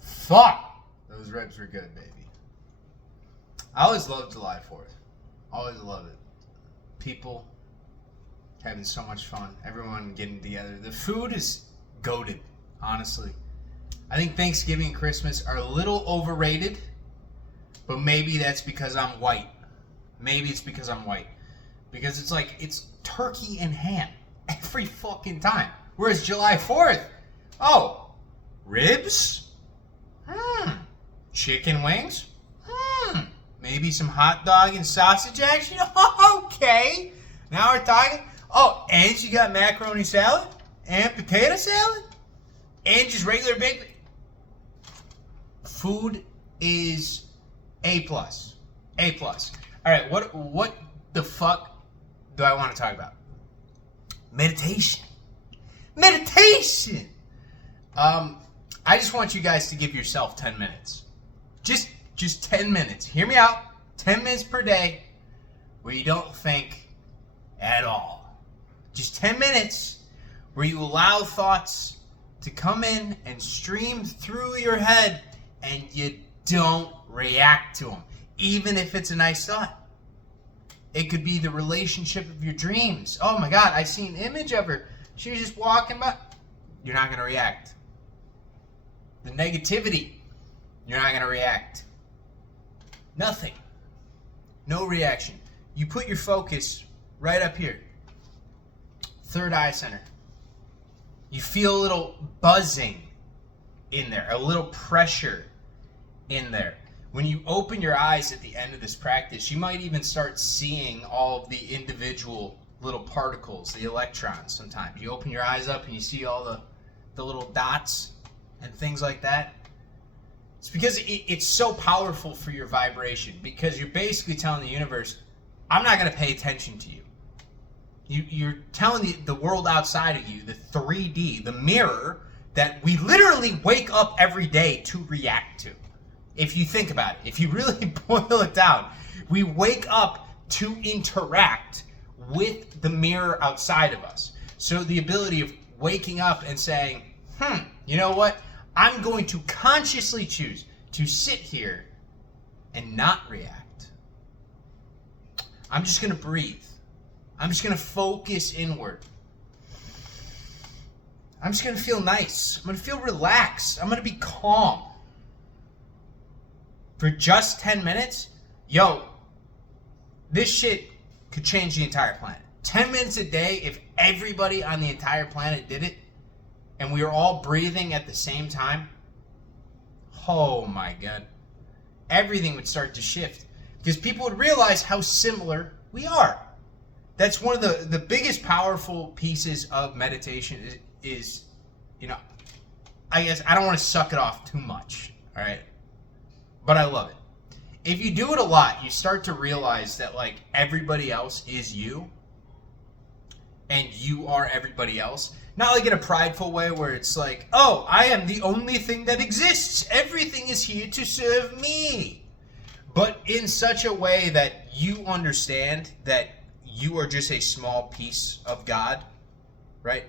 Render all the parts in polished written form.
Fuck. Those ribs were good, baby. I always loved July 4th. Always love it. People having so much fun. Everyone getting together. The food is goated, honestly. I think Thanksgiving and Christmas are a little overrated, but maybe that's because I'm white. Maybe it's because I'm white. Because it's like, it's turkey and ham every fucking time. Whereas July 4th, oh, ribs? Chicken wings? Maybe some hot dog and sausage action? Okay. Now we're talking. Oh, and you got macaroni salad? And potato salad? And just regular bacon? Food is A+. A+. Alright, what the fuck do I want to talk about? Meditation. Meditation! I just want you guys to give yourself 10 minutes. Just 10 minutes. Hear me out. 10 minutes per day where you don't think at all. Just 10 minutes where you allow thoughts to come in and stream through your head and you don't react to them. Even if it's a nice thought. It could be the relationship of your dreams. Oh my God, I see an image of her. She was just walking by. You're not going to react. The negativity. You're not going to react. Nothing. No reaction. You put your focus right up here. Third eye center. You feel a little buzzing in there. A little pressure in there. When you open your eyes at the end of this practice, you might even start seeing all of the individual little particles, the electrons sometimes. You open your eyes up and you see all the little dots and things like that. It's because it's so powerful for your vibration, because you're basically telling the universe, I'm not going to pay attention to you. You're telling the world outside of you, the 3D, the mirror, that we literally wake up every day to react to. If you think about it, if you really boil it down, we wake up to interact with the mirror outside of us. So the ability of waking up and saying, you know what? I'm going to consciously choose to sit here and not react. I'm just going to breathe. I'm just going to focus inward. I'm just going to feel nice. I'm going to feel relaxed. I'm going to be calm. For just 10 minutes, this shit could change the entire planet. 10 minutes a day, if everybody on the entire planet did it, and we were all breathing at the same time, oh my God, everything would start to shift. Because people would realize how similar we are. That's one of the biggest powerful pieces of meditation is, I guess I don't want to suck it off too much, all right? But I love it. If you do it a lot, you start to realize that like everybody else is you and you are everybody else. Not like in a prideful way where it's like, oh, I am the only thing that exists. Everything is here to serve me. But in such a way that you understand that you are just a small piece of God, right?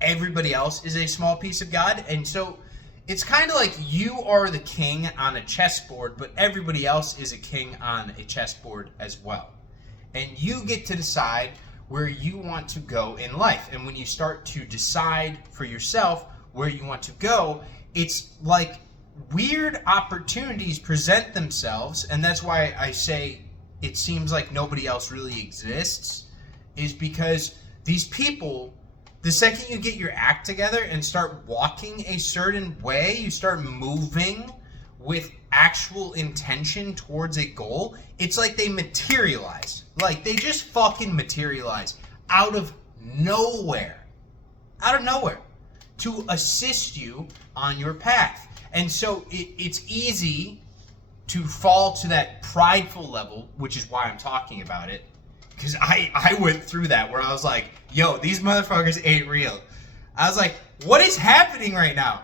Everybody else is a small piece of God. And so it's kind of like you are the king on a chessboard, but everybody else is a king on a chessboard as well. And you get to decide where you want to go in life. And when you start to decide for yourself where you want to go, it's like weird opportunities present themselves. And that's why I say it seems like nobody else really exists, is because these people, the second you get your act together and start walking a certain way, you start moving with actual intention towards a goal, it's like they materialize. Like they just fucking materialize out of nowhere. Out of nowhere. To assist you on your path. And so it's easy to fall to that prideful level, which is why I'm talking about it. Because I went through that where I was like, yo, these motherfuckers ain't real. I was like, what is happening right now?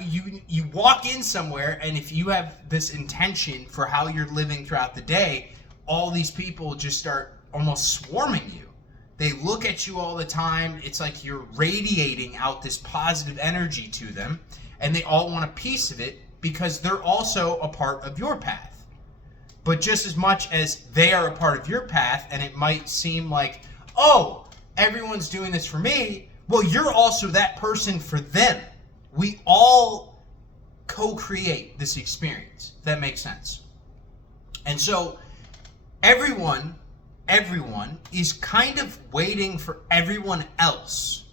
You walk in somewhere, and if you have this intention for how you're living throughout the day, all these people just start almost swarming you. They look at you all the time. It's like you're radiating out this positive energy to them. and they all want a piece of it because they're also a part of your path. But just as much as they are a part of your path, and it might seem like, oh, everyone's doing this for me, well, you're also that person for them. We all co-create this experience, if that makes sense. And so everyone is kind of waiting for everyone else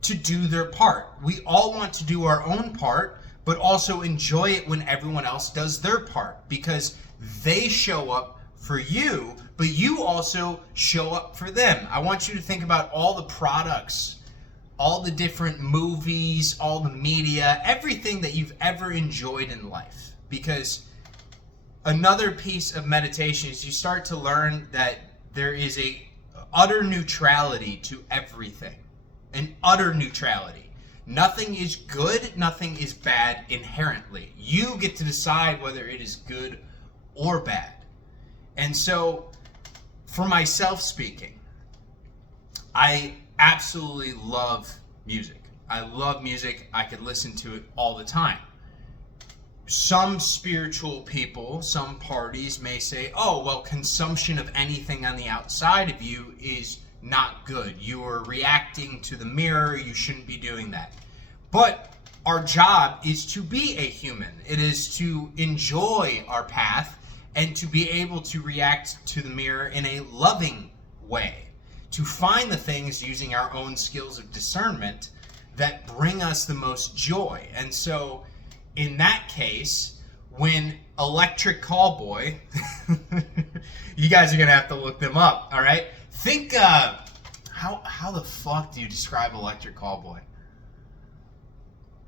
to do their part. We all want to do our own part, but also enjoy it when everyone else does their part, because they show up for you, but you also show up for them. I want you to think about all the products, all the different movies, all the media, everything that you've ever enjoyed in life. Because another piece of meditation is you start to learn that there is a utter neutrality to everything. An utter neutrality. Nothing is good, nothing is bad inherently. You get to decide whether it is good or bad. And so, for myself speaking, I absolutely love music. I love music. I could listen to it all the time. Some spiritual people, some parties may say, oh, well, consumption of anything on the outside of you is not good. You are reacting to the mirror. You shouldn't be doing that. But our job is to be a human. It is to enjoy our path and to be able to react to the mirror in a loving way. To find the things using our own skills of discernment that bring us the most joy. And so, in that case, when Electric Callboy, you guys are going to have to look them up, all right? Think, how the fuck do you describe Electric Callboy?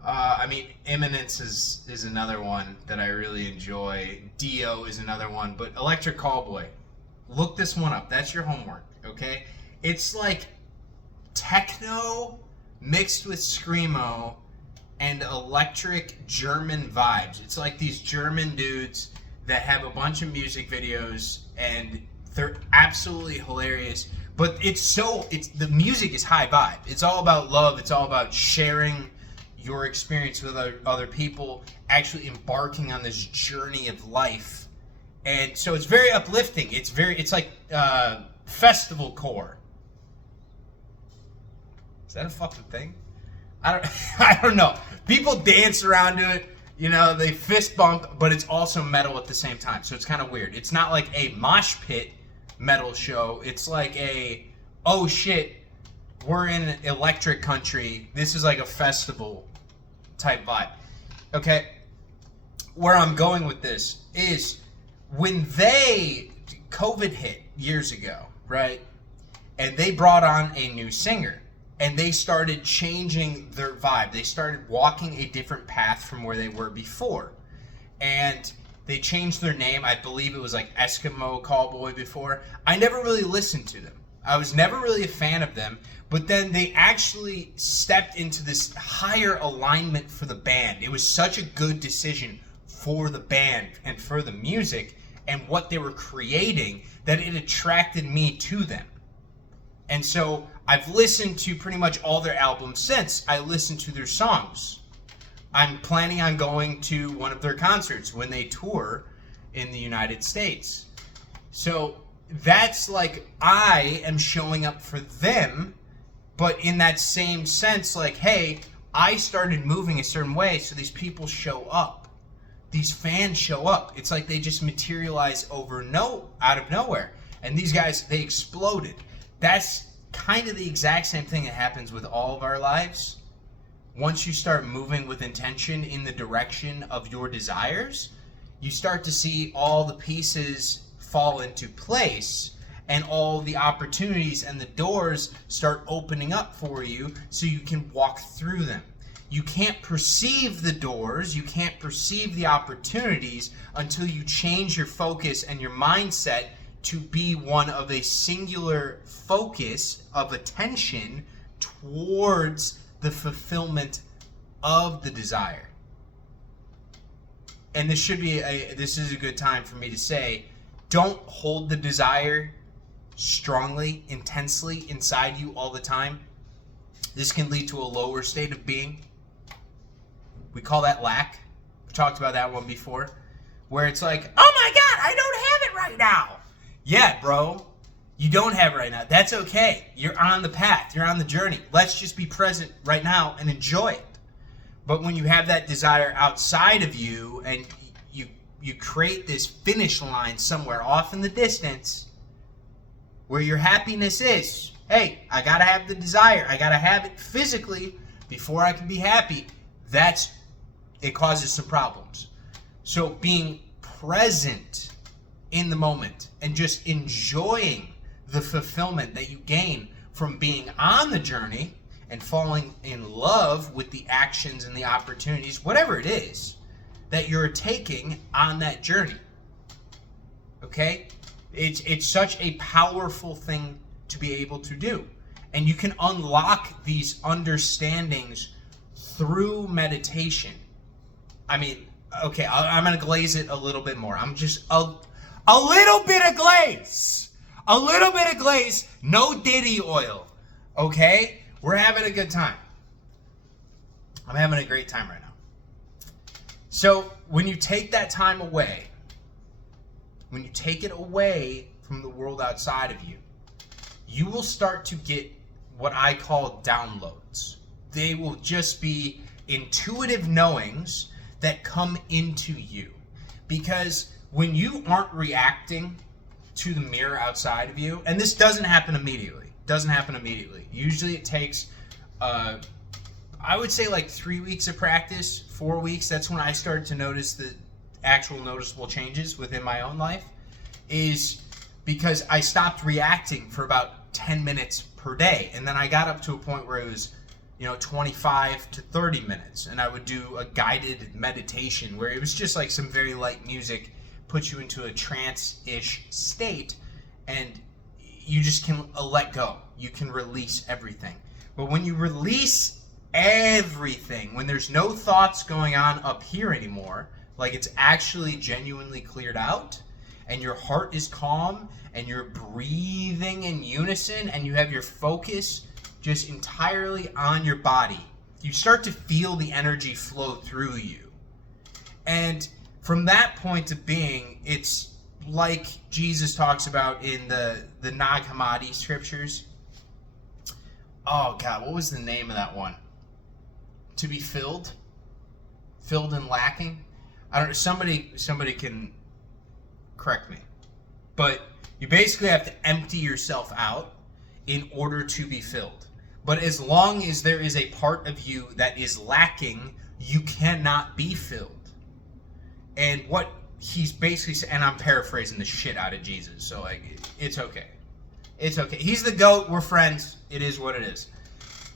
I mean, Eminence is another one that I really enjoy. Dio is another one, but Electric Callboy, look this one up. That's your homework, okay? It's like techno mixed with screamo and electric German vibes. It's like these German dudes that have a bunch of music videos, and they're absolutely hilarious. But the music is high vibe. It's all about love. It's all about sharing your experience with other people, actually embarking on this journey of life. And so it's very uplifting. It's like festival core. Is that a fucking thing? I don't know. People dance around to it, they fist bump, but it's also metal at the same time. So it's kind of weird. It's not like a mosh pit metal show. It's like oh shit, we're in electric country. This is like a festival type vibe. Okay? Where I'm going with this is when COVID hit years ago, right? And they brought on a new singer. And they started changing their vibe. They started walking a different path from where they were before. And they changed their name. I believe it was like Eskimo Callboy before. I never really listened to them. I was never really a fan of them. But then they actually stepped into this higher alignment for the band. It was such a good decision for the band and for the music and what they were creating that it attracted me to them. And so I've listened to pretty much all their albums since. I listened to their songs. I'm planning on going to one of their concerts when they tour in the United States. So that's like I am showing up for them, but in that same sense, like, hey, I started moving a certain way, so these people show up. These fans show up. It's like they just materialize out of nowhere. And these guys, they exploded. That's kind of the exact same thing that happens with all of our lives. Once you start moving with intention in the direction of your desires, you start to see all the pieces fall into place and all the opportunities and the doors start opening up for you so you can walk through them. You can't perceive the doors, you can't perceive the opportunities until you change your focus and your mindset to be one of a singular focus of attention towards the fulfillment of the desire. And this is a good time for me to say, don't hold the desire strongly, intensely inside you all the time. This can lead to a lower state of being. We call that lack. We talked about that one before. Where it's like, oh my God, I don't have it right now. Yeah, bro. You don't have it right now. That's okay. You're on the path. You're on the journey. Let's just be present right now and enjoy it. But when you have that desire outside of you and you create this finish line somewhere off in the distance where your happiness is, hey, I got to have the desire. I got to have it physically before I can be happy. It causes some problems. So being present in the moment and just enjoying the fulfillment that you gain from being on the journey and falling in love with the actions and the opportunities, whatever it is that you're taking on that journey. Okay? It's such a powerful thing to be able to do. And you can unlock these understandings through meditation. I mean, okay, I'm going to glaze it a little bit more. I'm just a little bit of glaze. A little bit of glaze, no Diddy oil. Okay? We're having a good time. I'm having a great time right now. So, when you take that time away, when you take it away from the world outside of you, you will start to get what I call downloads. They will just be intuitive knowings that come into you. Because when you aren't reacting to the mirror outside of you, and this doesn't happen immediately. Usually it takes, I would say like 3 weeks of practice, 4 weeks. That's when I started to notice the actual noticeable changes within my own life, is because I stopped reacting for about 10 minutes per day. And then I got up to a point where it was 25 to 30 minutes. And I would do a guided meditation where it was just like some very light music, put you into a trance-ish state, and you just can let go. You can release everything. But when you release everything, when there's no thoughts going on up here anymore, like it's actually genuinely cleared out, and your heart is calm, and you're breathing in unison, and you have your focus just entirely on your body, you start to feel the energy flow through you. And from that point of being, it's like Jesus talks about in the Nag Hammadi scriptures. Oh God, what was the name of that one? To be filled and lacking. I don't know. Somebody can correct me, but you basically have to empty yourself out in order to be filled. But as long as there is a part of you that is lacking, you cannot be filled. And what he's basically saying, and I'm paraphrasing the shit out of Jesus, so like, it's okay. It's okay. He's the GOAT. We're friends. It is what it is.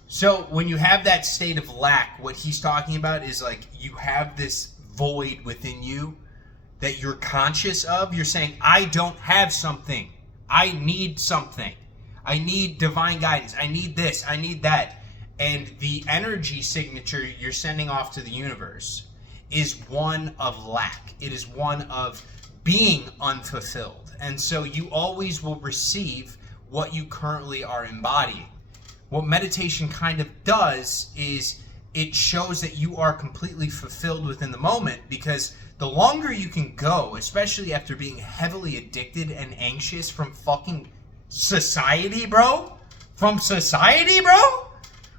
So when you have that state of lack, what he's talking about is like you have this void within you that you're conscious of. You're saying, I don't have something. I need something. I need divine guidance. I need this. I need that. And the energy signature you're sending off to the universe is one of lack. It is one of being unfulfilled. And so you always will receive what you currently are embodying. What meditation kind of does is it shows that you are completely fulfilled within the moment, because the longer you can go, especially after being heavily addicted and anxious from fucking society, bro. From society, bro.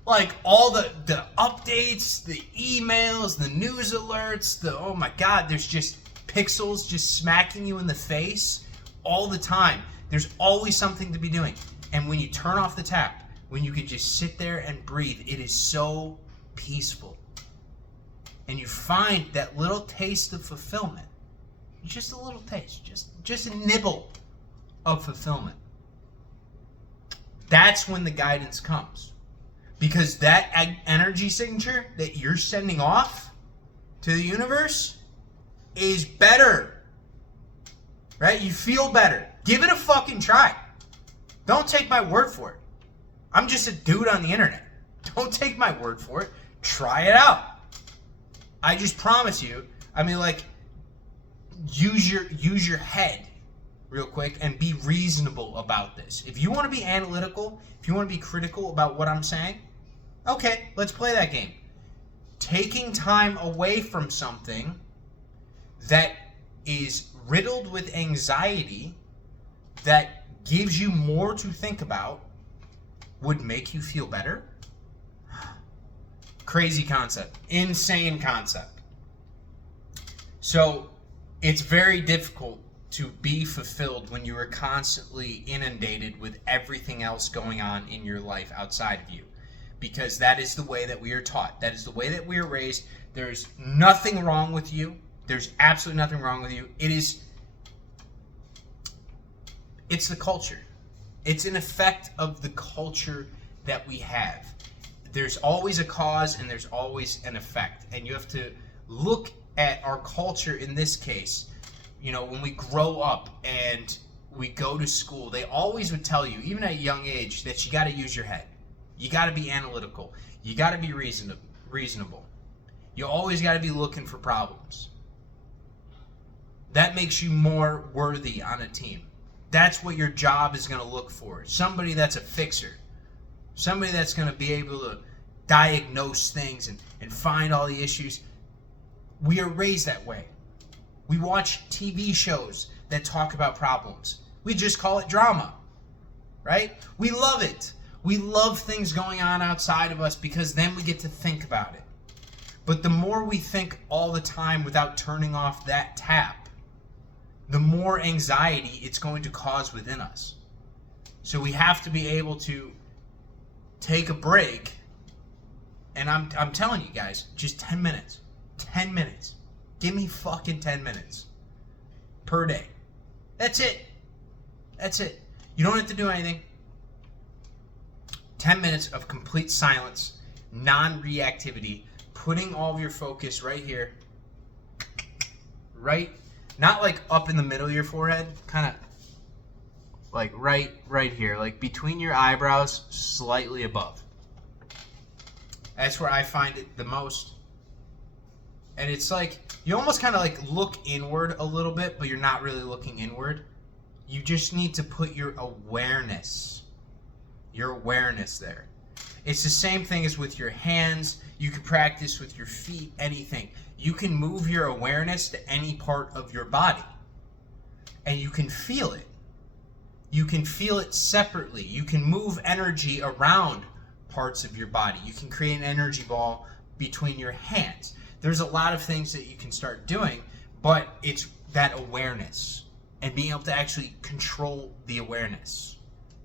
Like all the updates, the emails, the news alerts, oh my God, there's just pixels just smacking you in the face all the time. There's always something to be doing. And when you turn off the tap, when you can just sit there and breathe, it is so peaceful. And you find that little taste of fulfillment. Just a little taste, just a nibble of fulfillment. That's when the guidance comes. Because that energy signature that you're sending off to the universe is better. Right? You feel better. Give it a fucking try. Don't take my word for it. I'm just a dude on the internet. Don't take my word for it. Try it out. I just promise you. I mean, like, use your head real quick and be reasonable about this. If you want to be analytical, if you want to be critical about what I'm saying, okay, let's play that game. taking time away from something that is riddled with anxiety, that gives you more to think about, would make you feel better? Crazy concept. Insane concept. So it's very difficult to be fulfilled when you are constantly inundated with everything else going on in your life outside of you. Because that is the way that we are taught. That is the way that we are raised. There's nothing wrong with you. There's absolutely nothing wrong with you. It's the culture. It's an effect of the culture that we have. There's always a cause and there's always an effect. And you have to look at our culture in this case. You know, when we grow up and we go to school, they always would tell you, even at a young age, that you got to use your head. You got to be analytical. You got to be reasonable. You always got to be looking for problems. That makes you more worthy on a team. That's what your job is going to look for. Somebody that's a fixer. Somebody that's going to be able to diagnose things and find all the issues. We are raised that way. We watch TV shows that talk about problems. We just call it drama, right? We love it. We love things going on outside of us because then we get to think about it. But the more we think all the time without turning off that tap, the more anxiety it's going to cause within us. So we have to be able to take a break. And I'm telling you guys, just 10 minutes. 10 minutes. Give me fucking 10 minutes per day. That's it. That's it. You don't have to do anything. 10 minutes of complete silence, non-reactivity, putting all of your focus right here. Right, not like up in the middle of your forehead, kind of like right here, like between your eyebrows, slightly above. That's where I find it the most. And it's like, you almost kind of like look inward a little bit, but you're not really looking inward. You just need to put your awareness there. It's the same thing as with your hands. You can practice with your feet, anything. You can move your awareness to any part of your body. And you can feel it. You can feel it separately. You can move energy around parts of your body. You can create an energy ball between your hands. There's a lot of things that you can start doing, but it's that awareness and being able to actually control the awareness.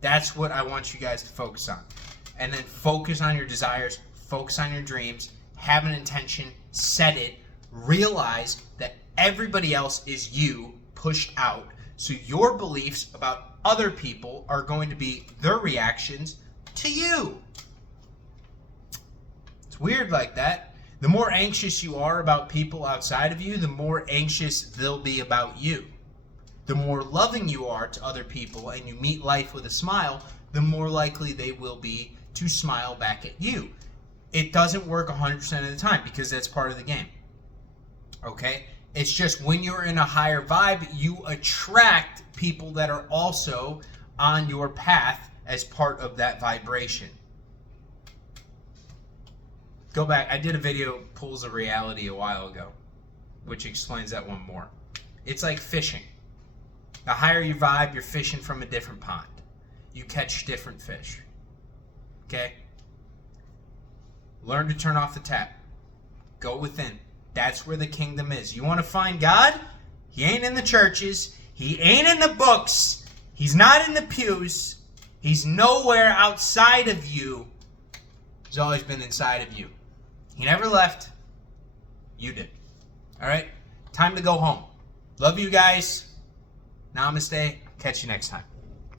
That's what I want you guys to focus on. And then focus on your desires, focus on your dreams, have an intention, set it, realize that everybody else is you pushed out. So your beliefs about other people are going to be their reactions to you. It's weird like that. The more anxious you are about people outside of you, the more anxious they'll be about you. The more loving you are to other people and you meet life with a smile, the more likely they will be to smile back at you. It doesn't work 100% of the time because that's part of the game. Okay? It's just when you're in a higher vibe, you attract people that are also on your path as part of that vibration. Go back. I did a video, Pools of Reality, a while ago, which explains that one more. It's like fishing. The higher you vibe, you're fishing from a different pond. You catch different fish. Okay? Learn to turn off the tap. Go within. That's where the kingdom is. You want to find God? He ain't in the churches. He ain't in the books. He's not in the pews. He's nowhere outside of you. He's always been inside of you. He never left. You did. All right? Time to go home. Love you guys. Namaste. Catch you next time.